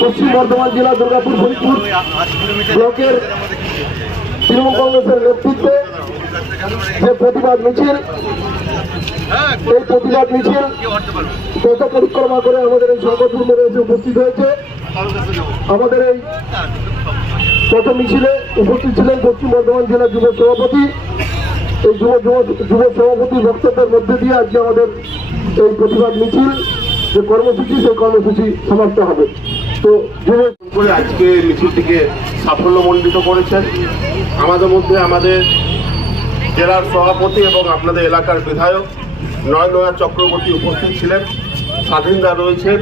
পশ্চিম বর্ধমান জেলা দুর্গাপুর ফরিদপুর ব্লকের তৃণমূল কংগ্রেসের নেতৃত্বে যে প্রতিবাদ মিছিল, এই প্রতিবাদ মিছিল পথ পরিক্রমা করে আমাদের এই সংগঠন এসে উপস্থিত হয়েছে। আমাদের এই পথ মিছিলে উপস্থিত ছিলেন পশ্চিম বর্ধমান জেলা যুব সভাপতি। এই যুব যুব সভাপতির বক্তব্যের মধ্যে দিয়ে আজকে আমাদের এই প্রতিবাদ মিছিল, যে কর্মসূচি, সেই কর্মসূচি সমাপ্ত হবে। তো যুব করে আজকে মিছিলটিকে সাফল্যমণ্ডিত করেছেন। আমাদের মধ্যে আমাদের জেলার সভাপতি এবং আপনাদের এলাকার বিধায়ক নয়নয়া চক্রবর্তী উপস্থিত ছিলেন। স্বাধীনদা রয়েছেন।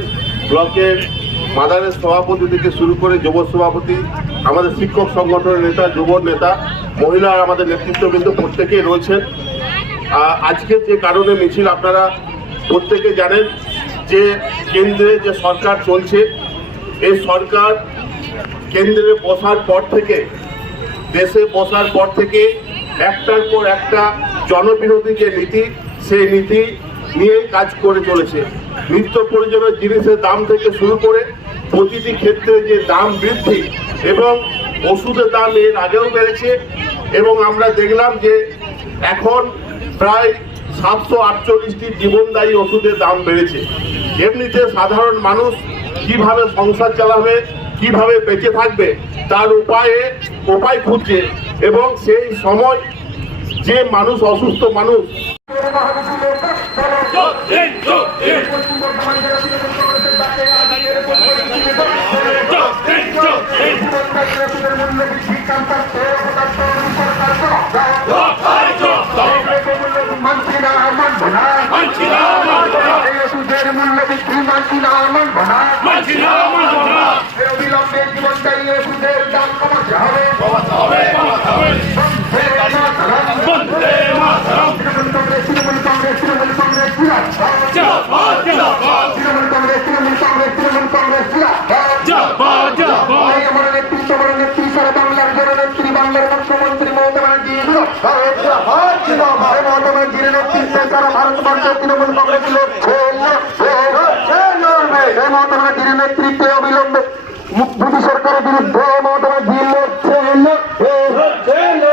ব্লকের মাদারের সভাপতি থেকে শুরু করে যুব সভাপতি, আমাদের শিক্ষক সংগঠনের নেতা, যুব নেতা, মহিলা আমাদের নেতৃত্ববৃন্দ প্রত্যেকেই রয়েছেন। আজকে যে কারণে মিছিল আপনারা প্রত্যেকে জানেন যে কেন্দ্রে যে সরকার চলছে, এই সরকার কেন্দ্রে বসার পর থেকে, দেশে বসার পর থেকে একটার পর একটা জনবিরোধী যে নীতি, সেই নীতি নিয়ে কাজ করে চলেছে। নিত্য প্রয়োজনীয় জিনিসের দাম থেকে শুরু করে প্রতিটি ক্ষেত্রে যে দাম বৃদ্ধি এবং ওষুধের দাম এর আগেও বেড়েছে এবং আমরা দেখলাম যে এখন প্রায় সাতশো আটচল্লিশটি জীবনদায়ী ওষুধের দাম বেড়েছে। এমনিতে সাধারণ মানুষ কীভাবে সংসার চালাবে কীভাবে বেঁচে থাকবে তার উপায়ে উপায় খুঁজছে এবং সেই সময় যে মানুষ অসুস্থ মানুষ ওষুধের মূল্য বৃদ্ধি মানছি না মানবো না এই জীবনদায়ী ওষুধের দাম কমাতে হবে বন্দে মাতরম। তৃণমূল কংগ্রেস তৃণমূল কংগ্রেস তৃণমূল কংগ্রেস। তৃণমূল কংগ্রেস তৃণমূল কংগ্রেস তৃণমূল কংগ্রেস আমার নেতৃত্ব আমার নেত্রী সারা বাংলার জননেত্রী বাংলার মুখ্যমন্ত্রী মমতা ব্যানার্জি